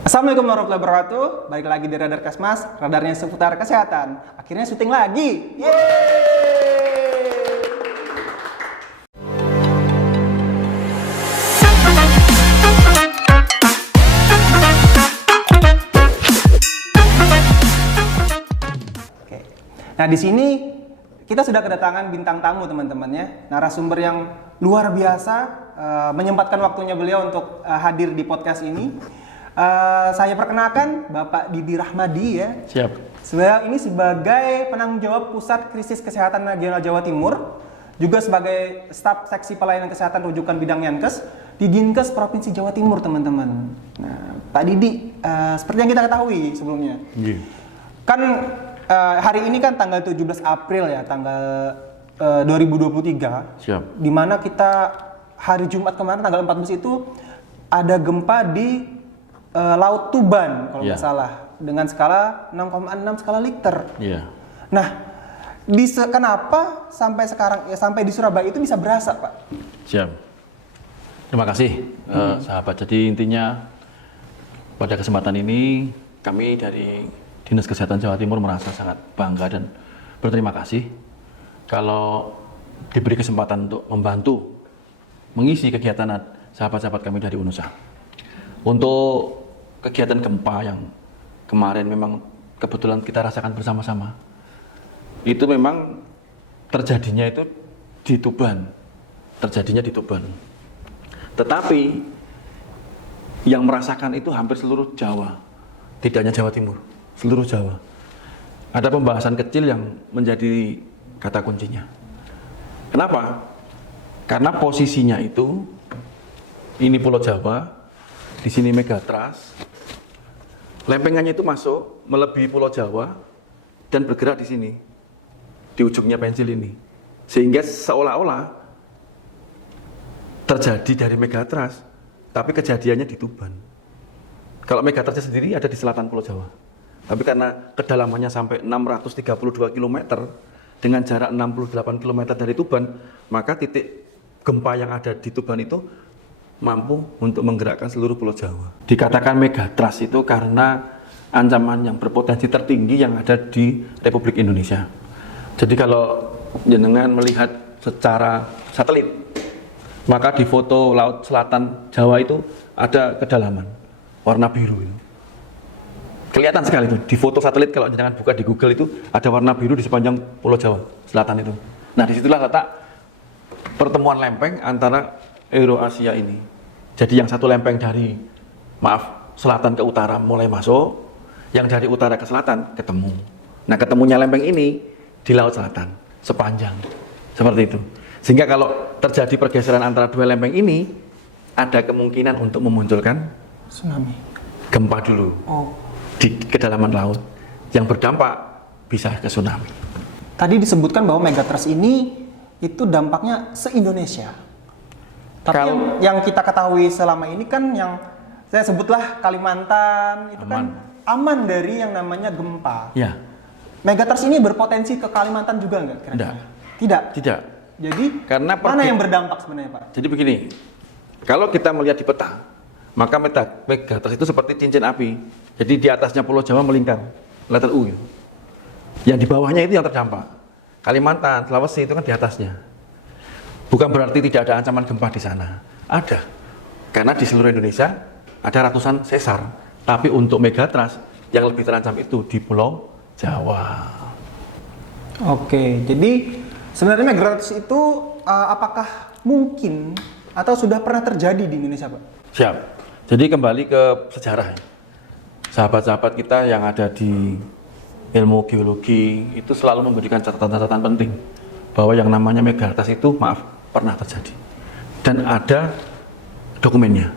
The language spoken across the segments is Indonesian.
Assalamualaikum warahmatullahi wabarakatuh. Balik lagi di Radar Kasmas, radarnya seputar kesehatan. Akhirnya syuting lagi. Yeay! Oke. Nah, di sini kita sudah kedatangan bintang tamu, teman-temannya. Narasumber yang luar biasa, menyempatkan waktunya beliau untuk hadir di podcast ini. Saya perkenalkan Bapak Didi Rahmadi ya. Siap. Ini sebagai penanggung jawab Pusat Krisis Kesehatan Regional Jawa Timur, juga sebagai staf seksi pelayanan kesehatan rujukan bidang Yankes di Dinkes Provinsi Jawa Timur, teman-teman. Nah, Pak Didi, seperti yang kita ketahui sebelumnya, kan hari ini kan tanggal 17 April ya, tanggal 2023. Siap. Di mana kita hari Jumat kemarin tanggal 14 itu ada gempa di Laut Tuban kalau nggak salah, dengan skala 6,6 skala Richter. Iya. Nah, kenapa sampai sekarang ya sampai di Surabaya itu bisa berasa, Pak? Siap. Terima kasih, sahabat. Jadi intinya pada kesempatan ini kami dari Dinas Kesehatan Jawa Timur merasa sangat bangga dan berterima kasih kalau diberi kesempatan untuk membantu mengisi kegiatan sahabat-sahabat kami dari UNUSA. Untuk kegiatan gempa yang kemarin memang kebetulan kita rasakan bersama-sama, itu memang terjadinya itu di Tuban, tetapi yang merasakan itu hampir seluruh Jawa, tidak hanya Jawa Timur, seluruh Jawa. Ada pembahasan kecil yang menjadi kata kuncinya. Kenapa? Karena posisinya itu, ini Pulau Jawa, di sini Megatrust, lempengannya itu masuk melebihi Pulau Jawa dan bergerak di sini, di ujungnya pensil ini, sehingga seolah-olah terjadi dari Megatrust, tapi kejadiannya di Tuban. Kalau Megatrustnya sendiri ada di selatan Pulau Jawa, tapi karena kedalamannya sampai 632 km dengan jarak 68 km dari Tuban, maka titik gempa yang ada di Tuban itu mampu untuk menggerakkan seluruh Pulau Jawa. Dikatakan Megatrust itu karena ancaman yang berpotensi tertinggi yang ada di Republik Indonesia. Jadi kalau jenengan melihat secara satelit, maka di foto Laut Selatan Jawa itu ada kedalaman warna biru itu. Kelihatan sekali itu di foto satelit, kalau jenengan buka di Google itu ada warna biru di sepanjang Pulau Jawa Selatan itu. Nah, disitulah letak pertemuan lempeng antara Eurasia ini. Jadi yang satu lempeng dari selatan ke utara mulai masuk, yang dari utara ke selatan ketemu. Nah, ketemunya lempeng ini di Laut Selatan sepanjang seperti itu. Sehingga kalau terjadi pergeseran antara dua lempeng ini, ada kemungkinan untuk memunculkan Tsunami. Gempa dulu di kedalaman laut yang berdampak bisa ke tsunami. Tadi disebutkan bahwa Megatrust ini itu dampaknya se-Indonesia. Tapi yang kita ketahui selama ini kan yang saya sebutlah Kalimantan itu aman. Kan aman dari yang namanya gempa. Ya. Megatrust ini berpotensi ke Kalimantan juga nggak? Tidak. Jadi karena mana yang berdampak sebenarnya, Pak? Jadi begini, kalau kita melihat di peta, maka Megatrust itu seperti cincin api. Jadi di atasnya Pulau Jawa melingkar, letter U. Yang di bawahnya itu yang terdampak. Kalimantan, Sulawesi itu kan di atasnya. Bukan berarti tidak ada ancaman gempa di sana. Ada. Karena di seluruh Indonesia ada ratusan sesar. Tapi untuk Megatrust yang lebih terancam itu di Pulau Jawa. Oke, jadi sebenarnya Megatrust itu apakah mungkin atau sudah pernah terjadi di Indonesia, Pak? Siap. Jadi kembali ke sejarah. Sahabat-sahabat kita yang ada di ilmu geologi itu selalu memberikan catatan-catatan penting bahwa yang namanya Megatrust itu pernah terjadi dan ada dokumennya,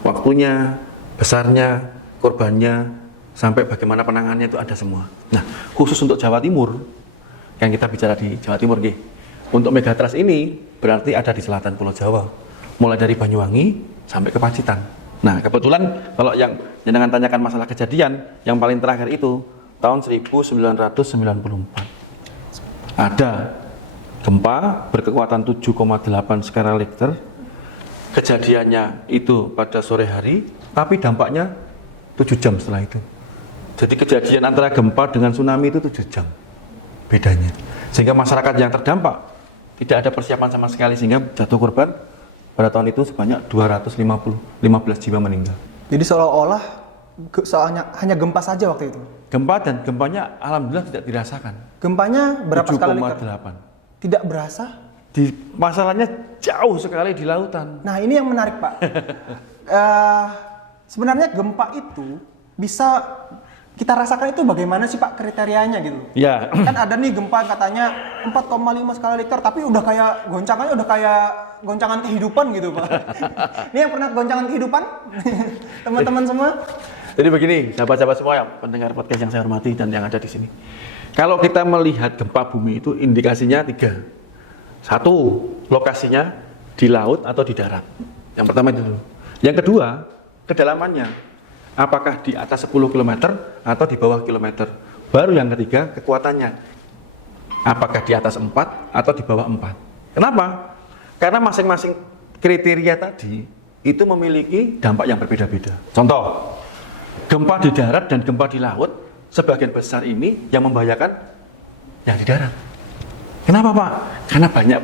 waktunya, besarnya, korbannya, sampai bagaimana penanganannya itu ada semua. Nah, khusus untuk Jawa Timur, yang kita bicara di Jawa Timur, untuk Megatrust ini berarti ada di selatan Pulau Jawa, mulai dari Banyuwangi sampai ke Pacitan. Nah, kebetulan kalau yang jenengan tanyakan masalah kejadian yang paling terakhir itu tahun 1994 ada gempa berkekuatan 7,8 skala Richter. Kejadiannya itu pada sore hari, tapi dampaknya 7 jam setelah itu. Jadi kejadian antara gempa dengan tsunami itu 7 jam bedanya. Sehingga masyarakat yang terdampak tidak ada persiapan sama sekali, sehingga jatuh korban pada tahun itu sebanyak 15 jiwa meninggal. Jadi seolah-olah hanya gempa saja waktu itu. Gempa, dan gempanya alhamdulillah tidak dirasakan. Gempanya berapa skala Richter? 7,8. Tidak berasa? Masalahnya jauh sekali di lautan. Nah, ini yang menarik, Pak. Sebenarnya gempa itu bisa kita rasakan itu bagaimana sih, Pak, kriterianya gitu? Ya. Kan ada nih gempa katanya 4,5 skala Richter, tapi udah kayak goncangannya udah kayak goncangan kehidupan gitu, Pak. Ini yang pernah goncangan kehidupan? Teman-teman semua? Jadi begini, sahabat-sahabat semua yang pendengar podcast yang saya hormati dan yang ada di sini. Kalau kita melihat gempa bumi itu indikasinya 3. 1, lokasinya di laut atau di darat. Yang pertama itu dulu. Yang kedua, kedalamannya. Apakah di atas 10 km atau di bawah kilometer. Baru yang ketiga, kekuatannya. Apakah di atas 4 atau di bawah 4. Kenapa? Karena masing-masing kriteria tadi itu memiliki dampak yang berbeda-beda. Contoh, gempa di darat dan gempa di laut, sebagian besar ini yang membahayakan yang di darat. Kenapa, Pak? Karena banyak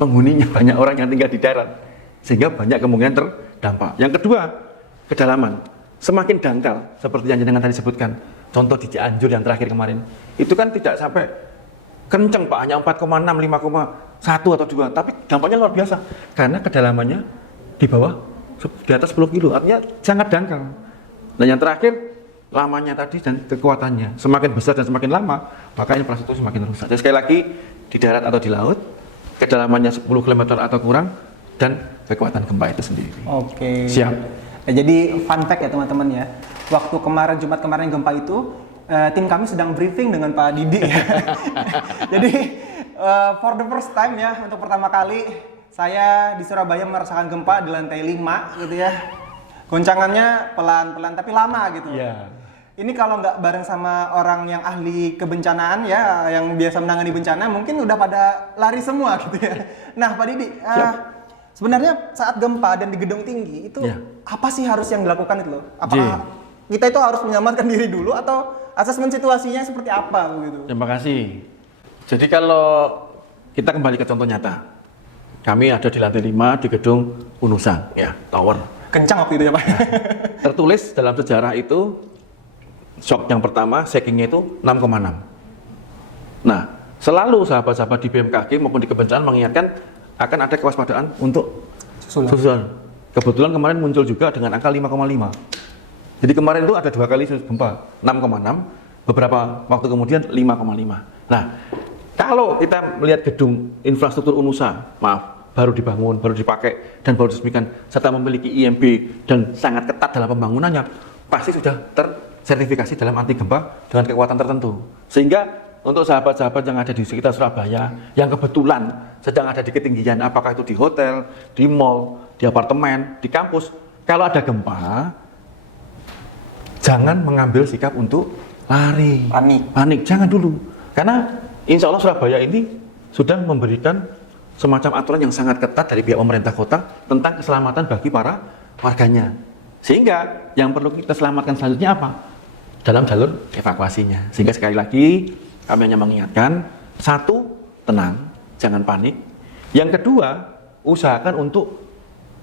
penghuninya, banyak orang yang tinggal di darat, sehingga banyak kemungkinan terdampak. Yang kedua, kedalaman. Semakin dangkal, seperti yang jenengan tadi sebutkan, contoh di Cianjur yang terakhir kemarin, itu kan tidak sampai kenceng, Pak, hanya 4,6, 5,1 atau 2, tapi dampaknya luar biasa, karena kedalamannya di bawah, di atas 10 kilo, artinya sangat dangkal. Dan yang terakhir, lamanya tadi dan kekuatannya. Semakin besar dan semakin lama, maka infrastruktur semakin rusak. Jadi sekali lagi, di darat atau di laut, kedalamannya 10 km atau kurang, dan kekuatan gempa itu sendiri. Oke. Siap. Jadi fun fact ya teman-teman ya. Waktu Jumat kemarin gempa itu, tim kami sedang briefing dengan Pak Didi ya. Jadi for the first time ya, untuk pertama kali saya di Surabaya merasakan gempa di lantai 5 gitu ya. Goncangannya pelan-pelan tapi lama gitu. Iya. Ini kalau nggak bareng sama orang yang ahli kebencanaan ya, yang biasa menangani bencana, mungkin udah pada lari semua gitu ya. Nah, Pak Didi, sebenarnya saat gempa dan di gedung tinggi itu apa sih harus yang dilakukan itu loh? Apakah kita itu harus menyelamatkan diri dulu atau asesmen situasinya seperti apa gitu? Terima kasih. Jadi kalau kita kembali ke contoh nyata, kami ada di lantai 5 di gedung Unusan, ya, tower. Kencang waktu itu ya, Pak. Tertulis dalam sejarah itu, shock yang pertama, shakingnya itu 6,6. Nah, selalu sahabat-sahabat di BMKG maupun di kebencanaan mengingatkan akan ada kewaspadaan untuk susulan. Kebetulan kemarin muncul juga dengan angka 5,5. Jadi kemarin itu ada 2 kali gempa, 6,6, beberapa waktu kemudian 5,5. Nah, kalau kita melihat gedung infrastruktur Unusa, baru dibangun, baru dipakai, dan baru diresmikan, serta memiliki IMB dan sangat ketat dalam pembangunannya, pasti sudah tersertifikasi dalam anti gempa dengan kekuatan tertentu. Sehingga untuk sahabat-sahabat yang ada di sekitar Surabaya, yang kebetulan sedang ada di ketinggian, apakah itu di hotel, di mall, di apartemen, di kampus, kalau ada gempa, jangan mengambil sikap untuk lari, panik, jangan dulu. Karena insya Allah Surabaya ini sudah memberikan semacam aturan yang sangat ketat dari pihak pemerintah kota tentang keselamatan bagi para warganya. Sehingga yang perlu kita selamatkan selanjutnya apa? Dalam jalur evakuasinya. Sehingga sekali lagi kami hanya mengingatkan, 1, tenang, jangan panik. Yang kedua, usahakan untuk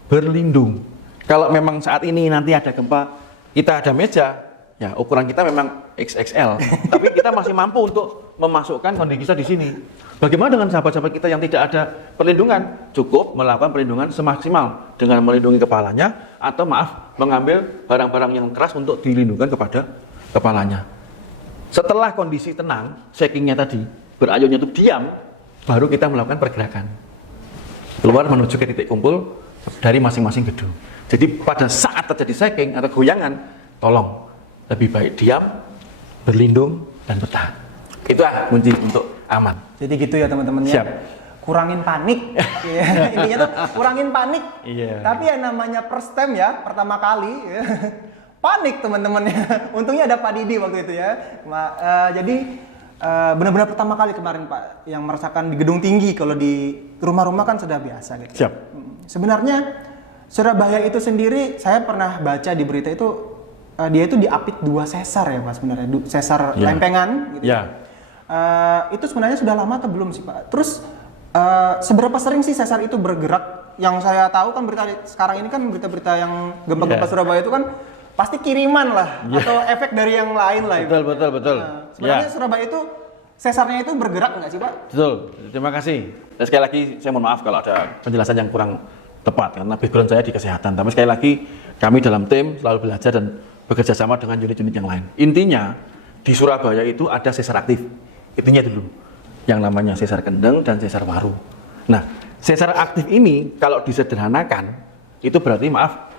berlindung. Kalau memang saat ini nanti ada gempa, kita ada meja, ya ukuran kita memang XXL, tapi kita masih mampu untuk memasukkan kondisi kita di sini. Bagaimana dengan sahabat-sahabat kita yang tidak ada perlindungan? Cukup melakukan perlindungan semaksimal dengan melindungi kepalanya atau mengambil barang-barang yang keras untuk dilindungkan kepada kepalanya. Setelah kondisi tenang, shakingnya tadi, berayunnya itu diam, baru kita melakukan pergerakan. Keluar menuju ke titik kumpul dari masing-masing gedung. Jadi pada saat terjadi shaking atau goyangan, tolong lebih baik diam, berlindung, dan bertahan. Itu kunci untuk aman. Jadi gitu ya teman-teman ya. Siap. Kurangin panik. Intinya tuh kurangin panik. Iya. Tapi yang namanya first time ya, pertama kali ya, panik teman-teman ya. Untungnya ada Pak Didi waktu itu ya. Jadi benar-benar pertama kali kemarin Pak yang merasakan di gedung tinggi. Kalau di rumah-rumah kan sudah biasa gitu. Siap. Sebenarnya Surabaya itu sendiri, saya pernah baca di berita itu dia itu diapit 2 sesar ya Pak sebenarnya, sesar Ya. lempengan gitu. Ya. Itu sebenarnya sudah lama atau belum sih Pak? Terus seberapa sering sih sesar itu bergerak? Yang saya tahu kan berita sekarang ini kan berita-berita yang gempa-gempa Ya. Surabaya itu kan pasti kiriman lah Ya. atau efek dari yang lain lah. Betul. Sebenarnya Ya. Surabaya itu sesarnya itu bergerak nggak sih Pak? Betul, terima kasih. Dan sekali lagi saya mohon maaf kalau ada penjelasan yang kurang tepat karena background saya di kesehatan. Tapi sekali lagi kami dalam tim selalu belajar dan bekerja sama dengan unit-unit yang lain. Intinya di Surabaya itu ada sesar aktif. Intinya dulu yang namanya sesar kendeng dan sesar waru. Nah, sesar aktif ini kalau disederhanakan itu berarti maaf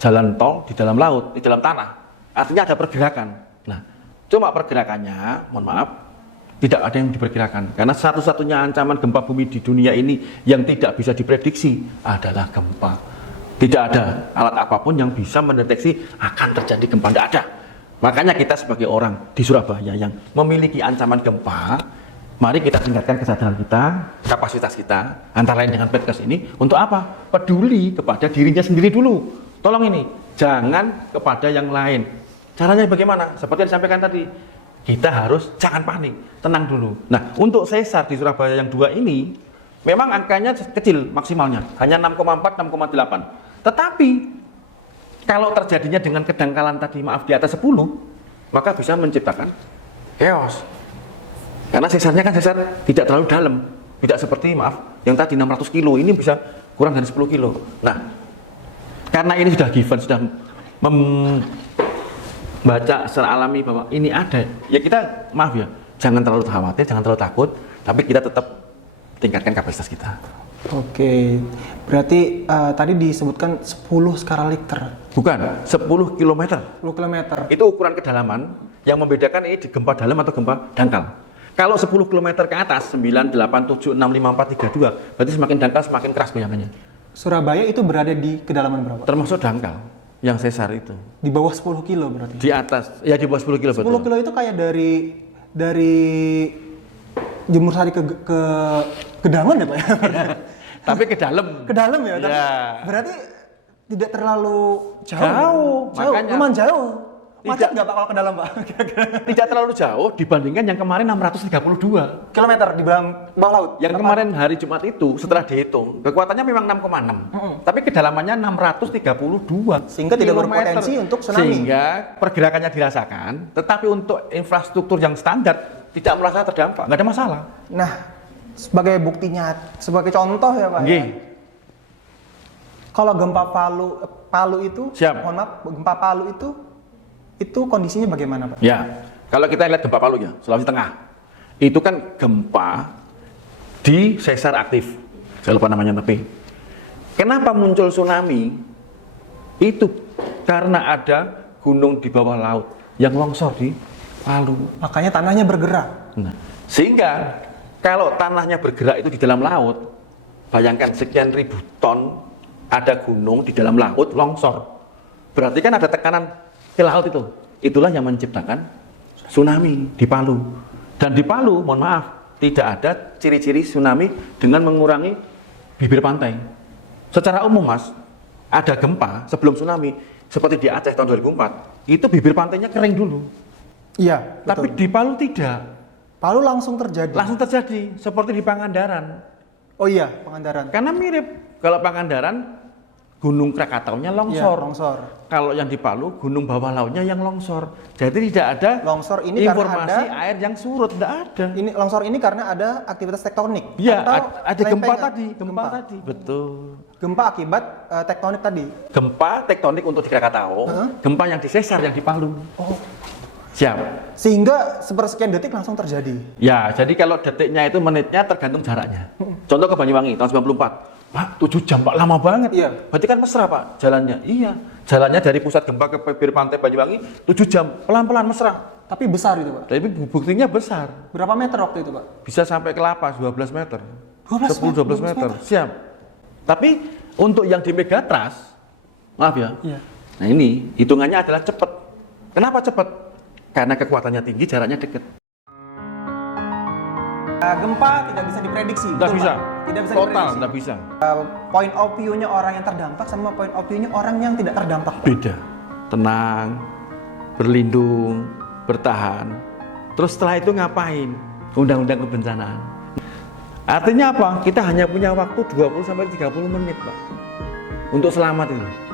jalan tol di dalam laut, di dalam tanah. Artinya ada pergerakan. Nah, cuma pergerakannya, mohon maaf, tidak ada yang diperkirakan karena satu-satunya ancaman gempa bumi di dunia ini yang tidak bisa diprediksi adalah gempa. Tidak ada alat apapun yang bisa mendeteksi akan terjadi gempa, tidak ada. Makanya kita sebagai orang di Surabaya yang memiliki ancaman gempa, mari kita tingkatkan kesadaran kita, kapasitas kita, antara lain dengan podcast ini untuk apa? Peduli kepada dirinya sendiri dulu. Tolong ini, jangan kepada yang lain. Caranya bagaimana? Seperti yang disampaikan tadi, kita harus jangan panik, tenang dulu. Nah, untuk sesar di Surabaya yang 2 ini, memang angkanya kecil maksimalnya, hanya 6,4, 6,8. Tetapi, kalau terjadinya dengan kedangkalan tadi, maaf, di atas 10, maka bisa menciptakan chaos. Karena sesarnya kan sesar tidak terlalu dalam, tidak seperti, maaf, yang tadi 600 kilo, ini bisa kurang dari 10 kilo. Nah, karena ini sudah given, sudah baca secara alami bahwa ini ada, ya kita maaf ya, jangan terlalu khawatir, jangan terlalu takut, tapi kita tetap tingkatkan kapasitas kita. Oke, berarti tadi disebutkan 10 skala Richter. Bukan, 10 km. 10 km. Itu ukuran kedalaman yang membedakan ini di gempa dalam atau gempa dangkal. Kalau 10 km ke atas, 9, 8, 7, 6, 5, 4, 3, 2, berarti semakin dangkal semakin keras goyangannya. Surabaya itu berada di kedalaman berapa? Termasuk dangkal, yang sesar itu. Di bawah 10 kilo berarti? Di atas, ya di bawah 10 kilo 10 betul. kilo itu kayak dari Jemur Sari ke Gedangan ya Pak? Tapi ke dalam. Ke dalam ya? Ya. Berarti tidak terlalu Jauh, makanya. lumayan jauh. Macet Tidak. nggak Pak kalau ke dalam Pak? Tidak terlalu jauh dibandingkan yang kemarin 632. Kilometer di bawah laut? Yang kemarin hari Jumat itu setelah dihitung, kekuatannya memang 6,6. Tapi kedalamannya 632. Sehingga tidak kilometer. berpotensi untuk tsunami. Sehingga pergerakannya dirasakan, tetapi untuk infrastruktur yang standar tidak merasa terdampak, nggak ada masalah. Nah, sebagai buktinya, sebagai contoh ya Pak ya. Nggih. Kalau gempa Palu itu, Siap. mohon maaf, gempa Palu itu kondisinya bagaimana Pak? Ya, kalau kita lihat gempa Palu ya, Sulawesi Tengah, itu kan gempa di sesar aktif. Saya lupa namanya tapi. Kenapa muncul tsunami? Itu karena ada gunung di bawah laut yang longsor di Palu. Makanya tanahnya bergerak. Nah, sehingga kalau tanahnya bergerak itu di dalam laut, bayangkan sekian ribu ton ada gunung di dalam laut longsor. Berarti kan ada tekanan ke laut itu. Itulah yang menciptakan tsunami di Palu. Dan di Palu, mohon maaf, tidak ada ciri-ciri tsunami dengan mengurangi bibir pantai. Secara umum Mas, ada gempa sebelum tsunami seperti di Aceh tahun 2004, itu bibir pantainya kering dulu. Iya, Tapi betul. di Palu tidak. Palu langsung terjadi. Langsung terjadi seperti di Pangandaran. Oh iya, Pangandaran. Karena mirip. Kalau Pangandaran Gunung Krakataunya Iya, longsor. longsor. Kalau yang di Palu gunung bawah lautnya yang longsor. Jadi tidak ada Longsor ini karena informasi ada- air yang surut, tidak ada. Ini longsor ini karena ada aktivitas tektonik. Iya, atau ada gempa lempengan. tadi, gempa tadi. Betul. Gempa akibat tektonik tadi. Gempa tektonik untuk di Krakatau, gempa yang di sesar yang di Palu. Oh. Siap. Sehingga sepersekian detik langsung terjadi. Ya, jadi kalau detiknya itu menitnya tergantung jaraknya. Contoh ke Banyuwangi tahun 94. Pak, 7 jam Pak, lama banget. Iya. Berarti kan mesra Pak jalannya. Iya. Jalannya dari pusat gempa ke bibir pantai Banyuwangi 7 jam, pelan-pelan mesra. Tapi besar itu Pak. Tapi buktinya besar. Berapa meter waktu itu Pak? Bisa sampai ke lapas 12 meter. 12 10-12 meter. Siap. Tapi untuk yang di Megatrust, maaf ya. Iya. Nah ini hitungannya adalah cepat. Kenapa cepat? Karena kekuatannya tinggi, jaraknya dekat. Gempa tidak bisa diprediksi. Tidak betul, bisa. Pak? Tidak bisa Total, diprediksi. tidak bisa. Point of view-nya orang yang terdampak sama point of view-nya orang yang tidak terdampak. Pak. Beda. Tenang, berlindung, bertahan. Terus setelah itu ngapain? Undang-undang kebencanaan. Artinya apa? Kita hanya punya waktu 20 sampai 30 menit, Pak. Untuk selamat itu.